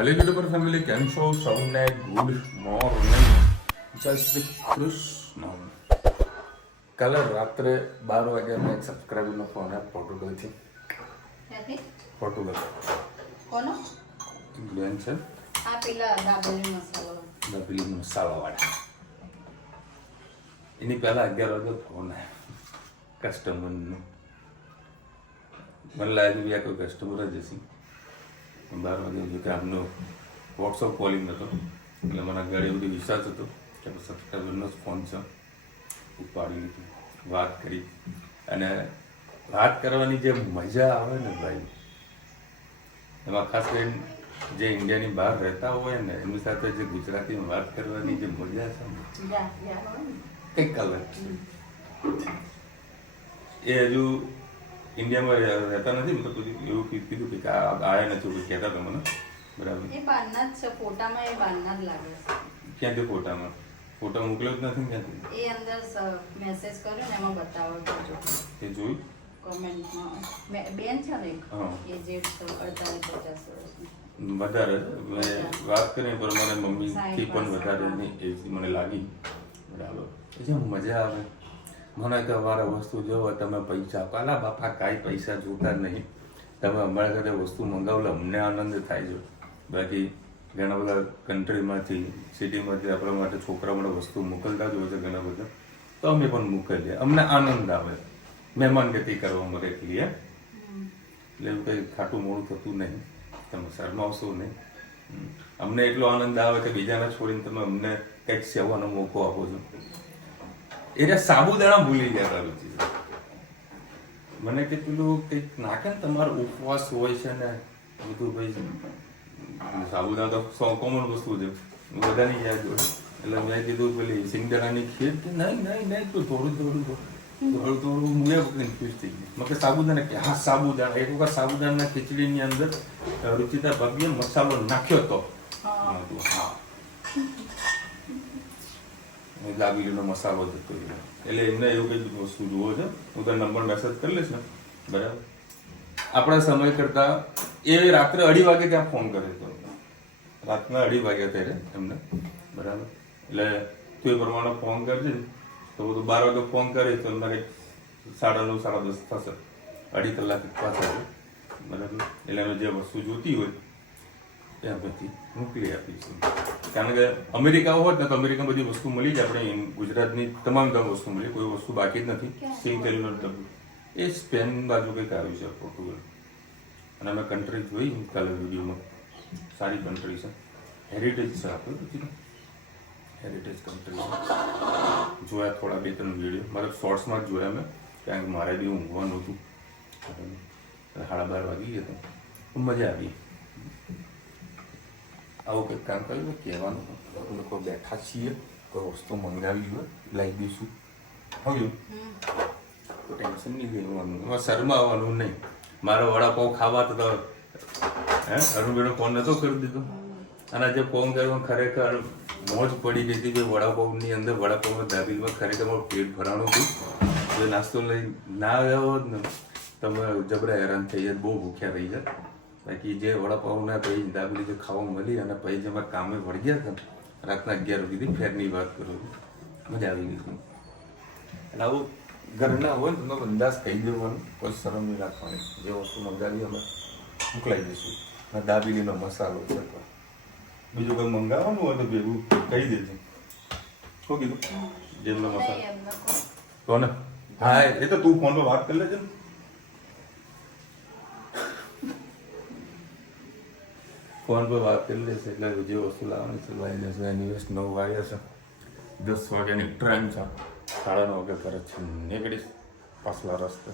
Hello YouTuber family, કેમ છો? સૌને ગુડ મોર્નિંગ. જય શ્રી કૃષ્ણ. કાલે રાત્રે 12 વાગ્યા મેં એક સબસ્ક્રાઈબરનો ફોન આવ્યો પોર્ટુગલથી. પોર્ટુગલ કોનો? બેન છે આ પેલા દાબેલી મસાલાવાળા. એની પહેલા 11 વાગે ફોન આવ્યો કસ્ટમરનો. મને લાગ્યું કે આ કોઈ કસ્ટમર જ હશે. 12 વાગે જો કે આમનો વોટ્સઅપ કોલિંગ હતો એટલે મને ઘણી બધી વિશ્વાસ હતો કે સબસ્ક્રાઈબરનો જ ફોન છે. ઉપાડી લીધું, વાત કરી. અને વાત કરવાની જે મજા આવે ને ભાઈ, એમાં ખાસ કરીને જે ઇન્ડિયાની બહાર રહેતા હોય ને એમની સાથે જે ગુજરાતીમાં વાત કરવાની જે મજા છે ને કંઈક અલગ છે. એ હજુ ઇન્ડિયામાં રહેતા નથી, મતલબ એવું કીધું કે આયા નથી એવું કહેતા હતા મને. બરાબર, એ બહારના જ છે. ફોટામાં એ બહારના જ લાગે છે. ક્યાંથી ફોટામાં? ફોટા મોકલ્યો જ નથી ક્યાંથી? એ અંદર મેસેજ કર્યો ને એમાં બતાવો તો જો એ જોયું કમેન્ટમાં. બેન છે ને એક, હા. એ જે 48-50 વર્ષની. વધારે મેં વાત કરી પણ મને મમ્મીથી પણ વધારે એજ મને લાગી. બરાબર, જે મજા આવે મને કે અમારે વસ્તુ જોવો તમે પૈસા પાલા બાપા કાંઈ પૈસા જોતા નહીં. તમે અમારા સાથે વસ્તુ મંગાવો અમને આનંદ થાય છે. બાકી ઘણા બધા કન્ટ્રીમાંથી સિટીમાંથી આપણા માટે છોકરા માટે વસ્તુ મોકલતા જ હોય છે ઘણા બધા, તો અમે પણ મોકલીએ. અમને આનંદ આવે મહેમાન ગતિ કરવા મળે એટલે એવું કંઈ ખાટું મોડું થતું નહીં. તમે શરમાવશો નહીં. અમને એટલો આનંદ આવે કે બીજાને છોડીને તમે અમને કંઈક સેવાનો મોકો આપો છો. એટલે સાબુદાણા ભૂલી ગયા હતા રુચિ. મને કે પેલું કંઈક નાખે ને તમારો ઉપવાસ હોય છે ને બધું ભાઈ, સાબુદાણા તો કોમન વસ્તુ છે બધાની યાદ હોય. એટલે મેં કીધું પેલી સિંગદાણાની ખીર કે નહીં તું થોડું હું એ વખતે ખુશ થઈ ગઈ. મેં કે સાબુદાણા કે હા સાબુદાણા. એક વખત સાબુદાણાના ખીચડીની અંદર રુચિતા ભાભીએ મસાલો નાખ્યો હતો. હા, દાબેલીનો મસાલો જતો રહ્યો. એટલે એમને એવું કઈ વસ્તુ જુઓ છે. હું તને નંબર મેસેજ કરી લઈશ ને. બરાબર, આપણા સમય કરતા એ રાત્રે 2:30 વાગે ત્યાં ફોન કર્યો હતો. રાતના 2:30 વાગ્યા ત્યારે એમને. બરાબર, એટલે તું એ પ્રમાણે ફોન કરજે ને તો બધું 12 વાગે ફોન કરે તો મારે 9:30 10:30 થશે. 2.5 કલાક પાછા. બરાબર, એટલે અમે જે વસ્તુ જોતી હોય ત્યાં પછી મોકલી આપીશું. કારણ કે અમેરિકા હોત ને તો અમેરિકામાં બધી વસ્તુ મળી જાય. આપણે ગુજરાતની તમામ વસ્તુ મળી, કોઈ વસ્તુ બાકી જ નથી. સિંગ તેલનો ડબ્બો એ સ્પેન બાજુ કંઈક આવ્યું છે, પોર્ટુગલ. અને અમે કન્ટ્રી જોઈ કાલે વિડીયોમાં. સારી કન્ટ્રી છે, હેરિટેજ છે. આપણે હેરિટેજ કન્ટ્રી છે. જોયા થોડા 2-3 વિડીયો, મતલબ શોર્ટ્સમાં જ જોયા મેં, કારણ કે મારે બી ઊંઘવાનું હતું. 12:30 વાગી ગયા હતા. મજા આવી. આવું કંઈક કામ કર્યું કહેવાનું. લોકો બેઠા છીએ, કોઈ વસ્તુ મંગાવી હોય લાવી દઈશું. હવે તો ટેન્શન નહીં લેવાનું, એમાં શરમાવાનું નહીં. મારો વડાપાઉં ખાવા તો અરુણભાઈનો ફોન નહોતો કરી દીધો. અને જે ફોન કર્યો ખરેખર મોજ પડી ગઈ હતી. જે વડાપાઉંની અંદર વડાપાઉં દાબેલીમાં ખરેખર મારું પેટ ભરાણું હતું. જો નાસ્તો લઈ ના આવ્યો હોત ને તમે જબરા હેરાન થઈ જાય, બહુ ભૂખ્યા રહી જાય. બાકી જે વડાપાઉંના પછી દાબેલી જે ખાવા મળી અને પછી જે મારા કામે વળગ્યા હતા રાતના 11 સુધી, ફેરની વાત કરું છું, મજા આવી ગઈ. એટલે આવું ઘરના હોય ને તમે બંદાસ કહી દેવાનું, કોઈ શરમ નહીં રાખવાની. જે વસ્તુ મંગાવી અમે મોકલાવી દઈશું. અને દાબેલીનો મસાલો છે, બીજું કંઈ મંગાવવાનું હોય તો ભેગું કહી દેજો. શું કીધું? જેમનો મસાલો કોને? હા, એ તો તું ફોન પર વાત કરી લેજે ને. ફોન પર વાત કરી લેશે એટલે જે વસ્તુ લાવવાની છે લાવી લેશે. એની 9 વાગ્યા છે, 10 વાગ્યાની ટ્રેન છે. 9:30 વાગે ઘરે છે નીકળીશ પાછલા રસ્તે.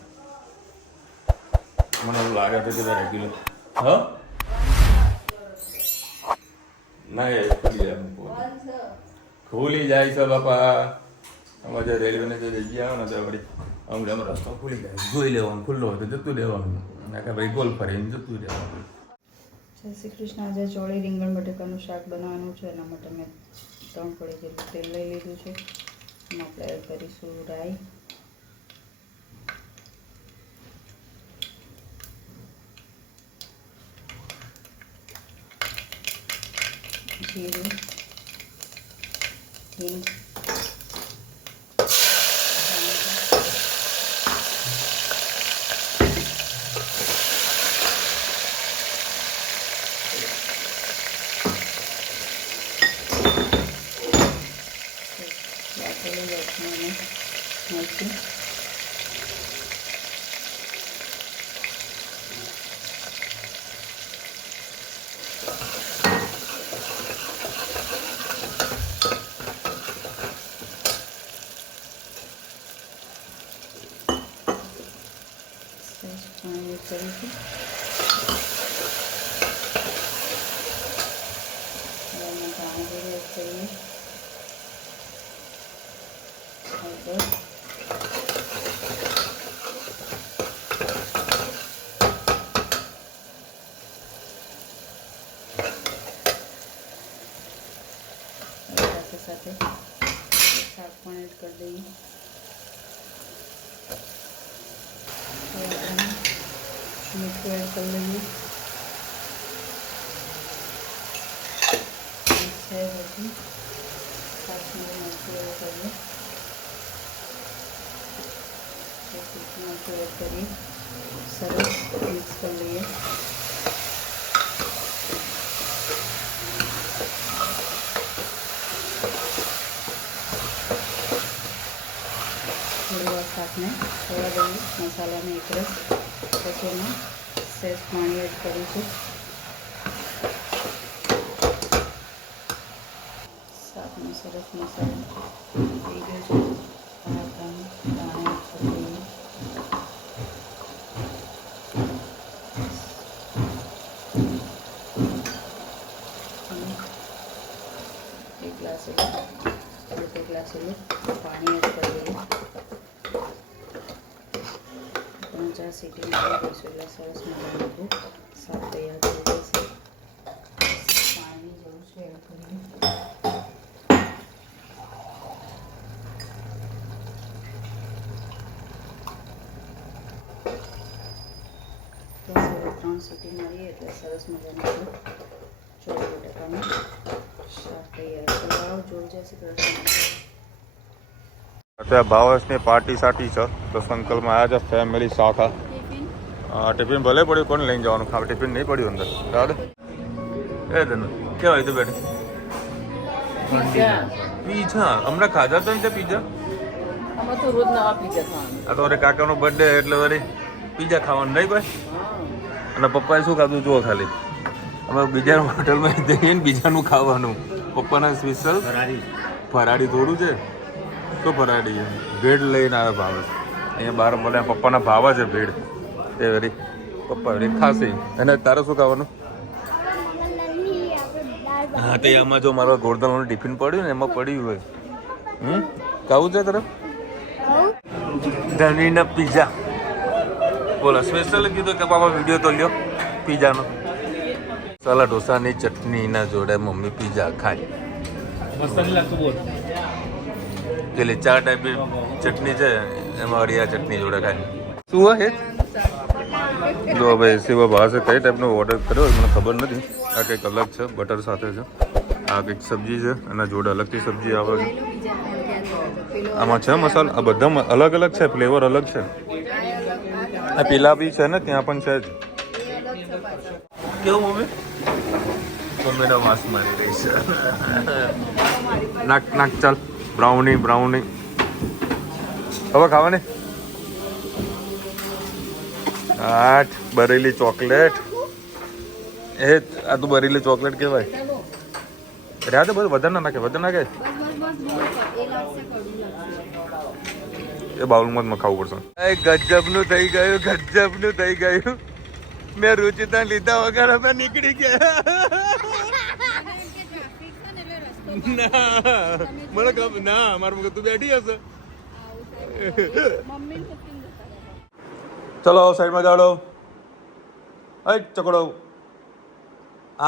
મને એવું લાગે છે કે રેગ્યુલર ના એ ખુલી જાય છે બાપા. આમાં જે રેલવેને જે જગ્યા આવે ને તો વળી આમ રસ્તો ખુલી જાય, જોઈ લેવાનું. ખુલ્લો હોય તો જતું રહેવાનું, ના કે ભાઈ ગોલ ફરીને જતું રહેવાનું. જય શ્રી કૃષ્ણ. આજે ચોળી રીંગણ બટેકાનું શાક બનાવવાનું છે. એના માટે મેં 3 પડી જેટલું તેલ લઈ લીધું છે. એમાં આપણે એડ કરીશું રાઈ, જીરું, હિંગ, વાટેલું લસણ અને મરચું, પાણી એડ કરીશું. એમાં ધાણા એડ કરીએ, હળદર, સાથે શાક પણ એડ કરી દઈએ. મીઠું એડ કરી લઈએ. છે બધી કાશ્મીરી મરચું એડ કરીએ. મરચું એડ કરી સરસ મિક્સ કરી લઈએ. થોડી વાર શાકને થોડા દઈએ, મસાલાને એકરસ. પછી એમાં સહેજ પાણી એડ કરીશું. શાકનો સરસ મસાલો થઈ ગયો છે. દાણા એડ કરી દઈએ. એક ગ્લાસ અડધો ગ્લાસ પાણી એડ કરી દઈએ. 4 સીટી મારી દઈશું એટલે સરસ મજાનું શાક તૈયાર થઈ જશે. પાણીની જરૂર છે એડ કરીએ. બસ હવે 3 સીટી મારીએ એટલે સરસ મજાનું ચોળી બટાકાનું શાક તૈયાર. ચલાવો જોઈ જશે. અત્યારે ભાવસની પાર્ટી સાટી છે તો સંકલ્પમાં આવ્યા છે ફેમિલી સાથે. ટિફિન ભલે પડ્યું, કોને લઈને જવાનું? ખાવા ટિફિન નહીં પડ્યું અંદર. દાદા એ તને કેવાય તું બેઠે પીઝા હમણાં ખાધા તો ને પીઝા. અમે તો રોજ નવા પીઝા ખાવાનું. આ તો અરે કાકાનો બર્થડે એટલે વળી પીઝા ખાવાનું નહીં ભાઈ. અને પપ્પાએ શું ખાધું જુઓ ખાલી. અમે બીજા હોટલમાં જઈએ ને બીજાનું ખાવાનું. પપ્પાના સ્પેશિયલ ફરાળી થોડું છે તો ફરાળી ભેળ લઈને આવે ભાવે. અહીંયા બહાર મને પપ્પાના ભાવ છે ભેળ. એ વળી પપ્પા વળી ખાશે. અને તારે શું ખાવાનું? હા તો આમાં જો મારા ગોળદાનું ટિફિન પડ્યું ને એમાં પડ્યું હોય. ખાવું છે તરફ ધનીના પીઝા. બોલો સ્પેશિયલ કીધું કે બાબા વિડીયો તો લ્યો પીઝાનો. મસાલા ઢોસાની ચટણીના જોડે મમ્મી પીઝા ખાય. એટલે 4 ટાઈપની ચટણી છે એમાં વળી આ ચટણી જોડે ખાય. શું હોય જો ભાઈ સેવા ભાવે કઈ ટાઈપનો ઓર્ડર કર્યો મને ખબર નથી. આ કંઈક અલગ છે, બટર સાથે છે. આ કંઈક સબ્જી છે એના જોડે અલગથી સબ્જી આવે છે. આમાં છે મસાલા. આ બધા અલગ અલગ છે, ફ્લેવર અલગ છે. આ પેલા બી છે ને ત્યાં પણ છે જ. કેવું મમ્મી? મમ્મીનો વાસ મારી રહી છે. નાક નાક ચાલ. બ્રાઉની બ્રાઉની હવે ખાવાની. 8 બરેલી ચોકલેટ. એ આ તો બરેલી ચોકલેટ કહેવાય. રહ્યા તો બધું વધારે ના નાખે, વધારે નાખે એ બાઉલમાં જ ખાવું પડશે. ગજબનું થઈ ગયું, ગજબનું થઈ ગયું. મેં રુચિતા લીધા વગર અમે નીકળી ગયા. ના મને ખબર ના મારું તું બેઠી હશે. ચલો સાઈડમાં જાડો. ચકડો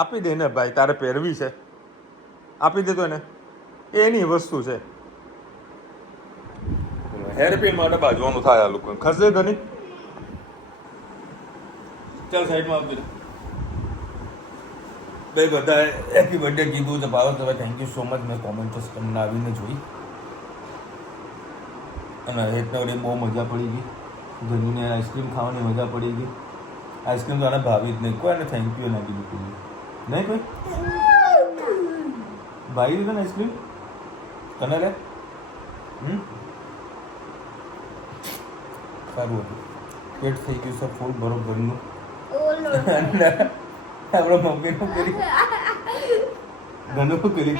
આપી દે ને ભાઈ, તારે પહેરવી છે આપી દે તો એને. એની વસ્તુ છે. હેરપિન માટે બાજવાનું થાય આ લોકો. ખસે તો નહીં. ચાલ સાઈડમાં આપી દે. ભાઈ બધાએ હેપી બર્થડે કીધું છે ભાવ તમે થેન્ક યુ સો મચ. મેં કોમેન્ટ તમને આવીને જોઈ અને હેતને વડે બહુ મજા પડી ગઈ. ધનુને આઈસ્ક્રીમ ખાવાની મજા પડી ગઈ. આઈસ્ક્રીમ તો આને ભાવી જ નહીં. કોઈ આને થેન્ક યુ ના કીધું કોઈ નહીં. કોઈ ભાઈ દીધો ને આઈસ્ક્રીમ તને લે સારું હતું. પેટ થઈ ગયું છે ફૂલ બરોબરનું. આપણા મમ્મીનું કરી ઘણું કરી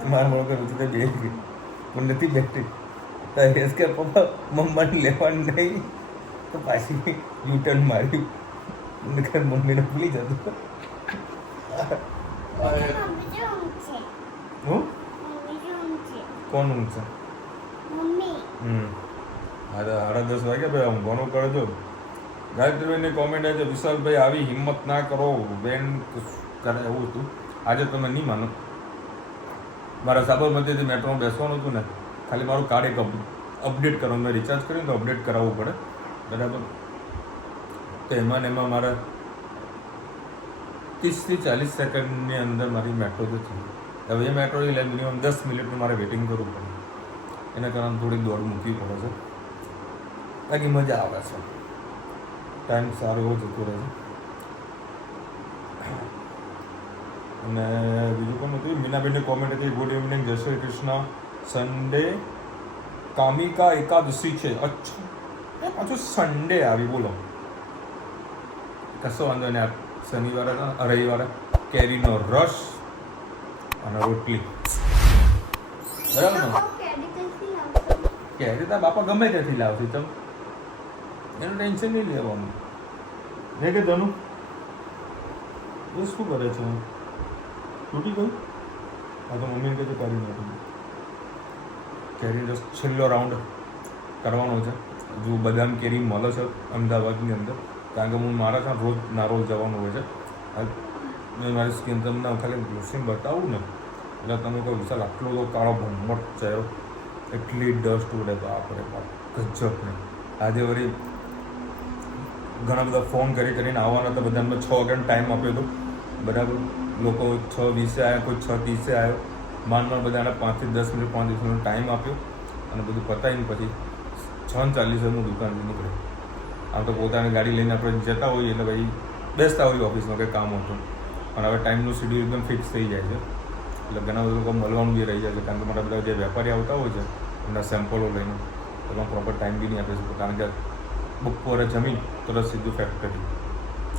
तुम्हारा मोड़ कर रुचि बेच गई वो नहीं बैठी तो इसके पापा मम्मा ने लेवा नहीं तो पाછી यू टर्न मारी निकल मम्मी ने भूली जातो હું કોણ ઊંઘ છે સાડા 10 વાગ્યા ભાઈ ઊંઘવાનું કરો છો. ગાયત્રીભાઈની કોમેન્ટ છે વિશાલભાઈ આવી હિંમત ના કરો બેન કરે એવું હતું. આજે તમે નહીં માનો મારા સાબરમતીથી મેટ્રોમાં બેસવાનું હતું ને ખાલી મારું કાર્ડ એક અપડેટ કરવાનું મેં રિચાર્જ કર્યું તો અપડેટ કરાવવું પડે બરાબર. તો એમાં ને એમાં મારા 30 થી 40 સેકન્ડની અંદર મારી મેટ્રો તો થઈ. હવે એ મેટ્રો એટલે મિનિમમ 10 મિનિટનું મારે વેઇટિંગ કરવું પડે. એના કારણે થોડીક દોડ મૂકવી પડે છે. બાકી મજા આવે છે. ટાઈમ સારો એવો જતો રહે છે. અને બીજું કોણ હતું મીનાબેનની કોમેન્ટ હતી ગુડ ઇવનિંગ જય શ્રી કૃષ્ણ. સન્ડે કામિકા એકાદશી છે. અચ્છા એ પાછું સન્ડે આવી બોલો કશો વાંધો નહીં. શનિવારે રવિવારે કેરીનો રસ અને રોટલી બરાબર ને. કેરી તો બાપા ગમે ત્યાંથી લાવશે તમે એનું ટેન્શન નહીં લેવાનું. મેં કે ધનુ એ શું કરે છે તૂટી ગયું. હા તો મમ્મીને કહે કરી નાખું. કેરી રસ છેલ્લો રાઉન્ડ કરવાનો છે. જો બદામ કેરી મળે છે અમદાવાદની અંદર કારણ કે હું મારા ત્યાં રોજ નારોલ જવાનું હોય છે. મેં મારી સ્કિન તમને ખાલી ગ્લોસિંગ બતાવું ને એટલે તમે કહો વિશાલ આટલો તો કાળો ભમટ ચહેરો એટલી ડસ્ટ ઉડે બાપરે બાપ ગજબ નહીં. આજે વળી ઘણા બધા ફોન કરીને આવવાના હતા બધાને 6 વાગ્યાનો ટાઈમ આપ્યો હતો બરાબર. લોકો 6:20 આવ્યા કોઈ 6:30 આવ્યો. માંડ બધાને 5 થી 10 મિનિટ 5 મિનિટનો ટાઈમ આપ્યો અને બધું પતાવીને પછી 6:40 હું દુકાનથી નીકળ્યો. આમ તો પોતાની ગાડી લઈને આપણે જતા હોઈએ એટલે ભાઈ બેસતા હોઈએ ઓફિસમાં કંઈ કામ હતું પણ હવે ટાઈમનું શેડ્યુલ એકદમ ફિક્સ થઈ જાય છે એટલે ઘણા બધા લોકો મળવાનું બી રહી જાય છે કારણ કે મારા બધા જે વેપારી આવતા હોય છે એમના સેમ્પલો લઈને એમાં પ્રોપર ટાઈમ બી નહીં આપે છે કારણ કે બપોરે જમીન તરત સીધું ફેક્ટરી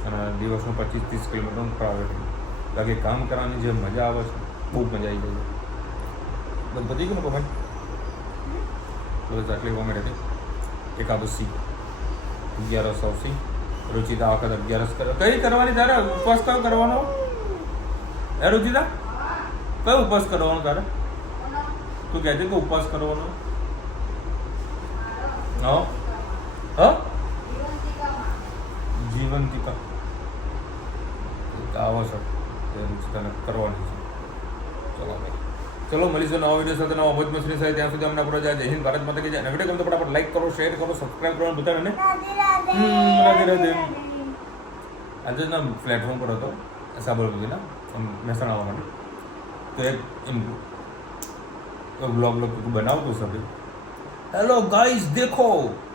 અને દિવસનું 25-30 કિલોમીટરનું ટ્રાવેલિંગ. બાકી કામ કરવાની જે મજા આવે છે બહુ મજા આવી જાય છે. બસ બધી ગયું ને કોમેન્ટ બસ આટલી કોમેન્ટ હતી. એકાદશી 11 આવશી રુચિતા આ વખત 11 કરે કઈ કરવાની તારે ઉપવાસ કયો કરવાનો એ રુચિતા કયો ઉપવાસ કરવાનો તારે તું કહેતી કે ઉપવાસ કરવાનો હા હા જીવંતિકા આવો છે એ રુચિતાને કરવાની છે. ચલો ભાઈ ચલો મળીશું નવા વિડીયો સાથે નવા મોજ મસ્તી સાથે. ત્યાં સુધી અમને પૂરા જય હિન્દ ભારત માતા કી જય. વિડીયો ગમે તો ફટાફટ લાઈક કરો શેર કરો સબસ્ક્રાઈબ કરવાનું ભૂલતા નહીં. રાધે રાધે. આજે ના પ્લેટફોર્મ પર હતો સાબરમતીના મહેસાણા આવવા માટે તો એક એમ ब्लॉग बनाओ तो सभी हेलो गाइस देखो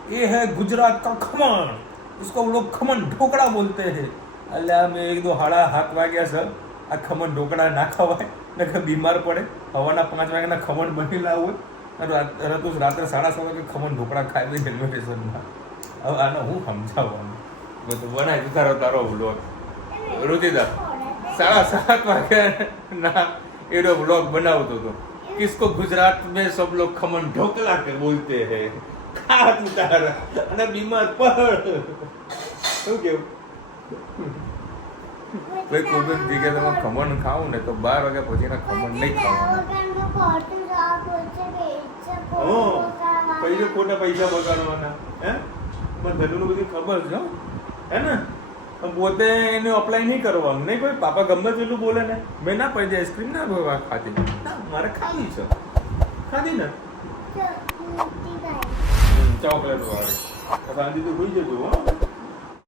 ये है गुजरात का खमण इसको हम लोग खमण ढोकड़ा बोलते हैं. अल्लाह में 1-2 हाथ वाग्या सर आ खमण ढोकड़ा ना खवाय ને બીમાર પડે. હવાના 5 વાગ્યાના ખમણ બનેલા હોય અને તું રાત્રે 7:30 વાગે ખમણ ઢોકળા ખાઈ દે રેલવે સ્ટેશનમાં. હવે આને હું સમજાવવાનું બધું બનાવી તારો વ્લોગ રુચિતા 7:30 વાગ્યાના એનો વ્લોગ બનાવતો હતો. किसको गुजरात में सब लोग खमन ढोकला के बोलते हैं खा तू तारा અને બીમાર પડ શું કેવું કોઈ કોઈ જગ્યાએ તમે ખમણ ખાવ ને તો 12 વાગ્યા પછી ના ખમણ નહીં ખાવાનું. પૈસા ખોટા પૈસા બગાડવાના હે પણ ધનુનું બધી ખબર છે હે ને પોતે એને અપ્લાય નહીં કરવાનું નહીં કોઈ પાપા ગમે તેટલું બોલે ને મેં ના પડી આઈસ્ક્રીમ ના ખાધી ના મારે ખાવી છે ખાધી ને ચોકલેટ વાળી શાંતિ તો હોઈ જજો હો